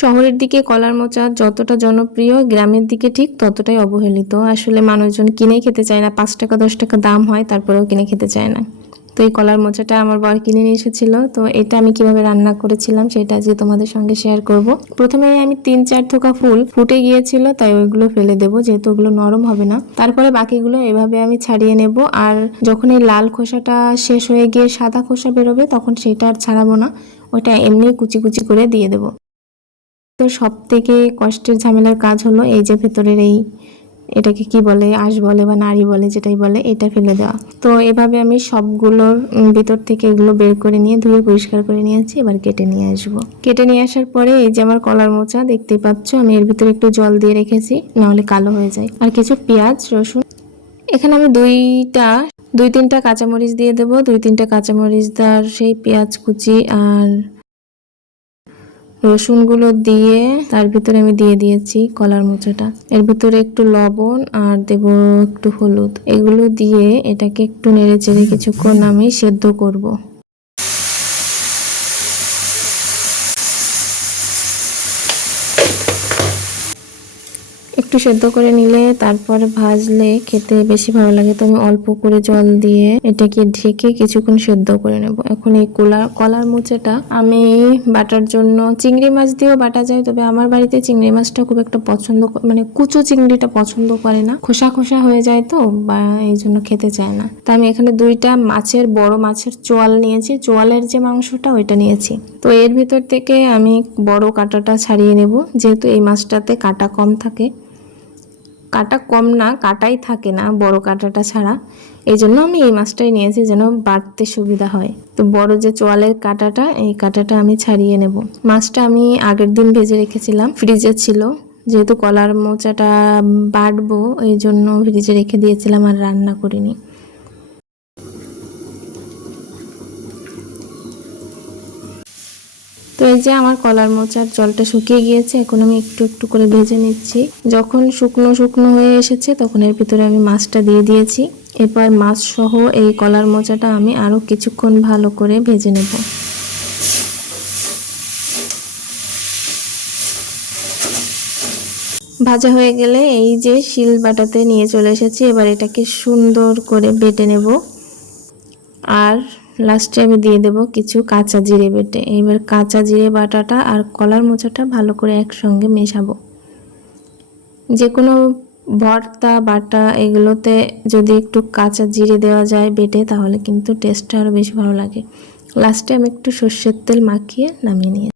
শহরের দিকে কলার মোচা যতটা জনপ্রিয়, গ্রামের দিকে ঠিক ততটাই অবহেলিত। আসলে মানুষজন কিনেই খেতে চায় না, 5 টাকা 10 টাকা দাম হয় তারপরেও কিনে খেতে চায় না। তো এই কলার মোচাটা আমার বর কিনে নিয়ে এসেছিল, তো এটা আমি কিভাবে রান্না করেছিলাম সেটা আজকে তোমাদের সঙ্গে শেয়ার করব। প্রথমে আমি 3-4 থোকা ফুল ফুটে গিয়েছিল, তাই ওইগুলো ফেলে দেবো যেহেতু ওগুলো নরম হবে না। তারপরে বাকিগুলো এভাবে আমি ছাড়িয়ে নেব। আর যখন এই লাল খোসাটা শেষ হয়ে গিয়ে সাদা খোসা বেরোবে তখন সেটা আর ছাড়াবো না, ওটা এমনি কুচি কুচি করে দিয়ে দেবো। তো সব থেকে কষ্টের ঝামেলার কাজ হলো এই যে ভেতরের এটাকে কি বলে, আঁশ বলে বা নাড়ি বলে, যেটাই বলে, এটা ফেলে দেওয়া। তো এভাবে আমি সবগুলোর ভিতর থেকে এগুলো বের করে নিয়ে ধুয়ে পরিষ্কার করে নিয়েছি। এবার কেটে নিয়ে আসবো। কেটে নিয়ে আসার পরে এই যে আমার কলার মোচা দেখতেই পাচ্ছ, আমি এর ভিতরে একটু জল দিয়ে রেখেছি, নাহলে কালো হয়ে যায়। আর কিছু পেঁয়াজ রসুন, এখানে আমি 2-3টা কাঁচামরিচ দিয়ে দেবো। 2-3টা কাঁচামরিচ দেওয়ার সেই পেঁয়াজ কুচি আর রসুনগুলো দিয়ে তার ভিতরে আমি দিয়ে দিয়েছি কলার মোচাটা। এর ভিতরে একটু লবণ আর দেব একটু হলুদ। এগুলো দিয়ে এটাকে একটু নেড়ে চেড়ে কিছুক্ষণ আমি সেদ্ধ করব। একটু সেদ্ধ করে নিলে তারপরে ভাজলে খেতে বেশি ভালো লাগে। তো আমি অল্প করে জল দিয়ে এটাকে ঢেকে কিছুক্ষণ সেদ্ধ করে নেব। এখন এই কলার মোচাটা আমি বাটার জন্য চিংড়ি মাছ দিয়েও বাটা যায়, তবে আমার বাড়িতে চিংড়ি মাছটা খুব একটা পছন্দ, মানে কুচো চিংড়িটা পছন্দ করে না, খোসা খোসা হয়ে যায় তো, বা এই জন্য খেতে চায় না। তা আমি এখানে 2টা বড় মাছের চোয়াল নিয়েছি, চোয়ালের যে মাংসটা ওইটা নিয়েছি। তো এর ভিতর থেকে আমি বড় কাঁটাটা ছাড়িয়ে নেব, যেহেতু এই মাছটাতে কাঁটা কম থাকে। কাঁটা কম না, কাঁটাই থাকে না বড় কাঁটাটা ছাড়া, এই জন্য আমি এই মাছটাই নিয়েছি যেন বাড়তে সুবিধা হয়। তো বড় যে চোয়ালের কাঁটাটা, এই কাঁটাটা আমি ছাড়িয়ে নেব। মাছটা আমি আগের দিন ভেজে রেখেছিলাম, ফ্রিজে ছিল, যেহেতু কলার মোচাটা বাটবো এই জন্য ফ্রিজে রেখে দিয়েছিলাম আর রান্না করিনি। তো এই যে আমার কলার মোচার জলটা শুকিয়ে গিয়েছে, এখন আমি একটু একটু করে ভেজে নিচ্ছি। যখন শুকনো শুকনো হয়ে এসেছে তখন এর ভিতরে আমি মাছটা দিয়ে দিয়েছি। এবার মাছ সহ এই কলার মোচাটা আমি আরও কিছুক্ষণ ভালো করে ভেজে নেব। ভাজা হয়ে গেলে এই যে শিল বাটাতে নিয়ে চলে এসেছি, এবার এটাকে সুন্দর করে বেটে নেব। আর লাস্টে আমি দিয়ে দেব কিছু কাঁচা জিরে বেটে। এবার কাঁচা জিরে বাটাটা আর কলার মোচাটা ভালো করে একসঙ্গে মেশাবো। যে কোনো ভর্তা বাটা এগুলোতে যদি একটু কাঁচা জিরে দেওয়া যায় বেটে, তাহলে কিন্তু টেস্টটা আরও বেশি ভালো লাগে। লাস্টে আমি একটু সর্ষের তেল মাখিয়ে নামিয়ে নিয়ে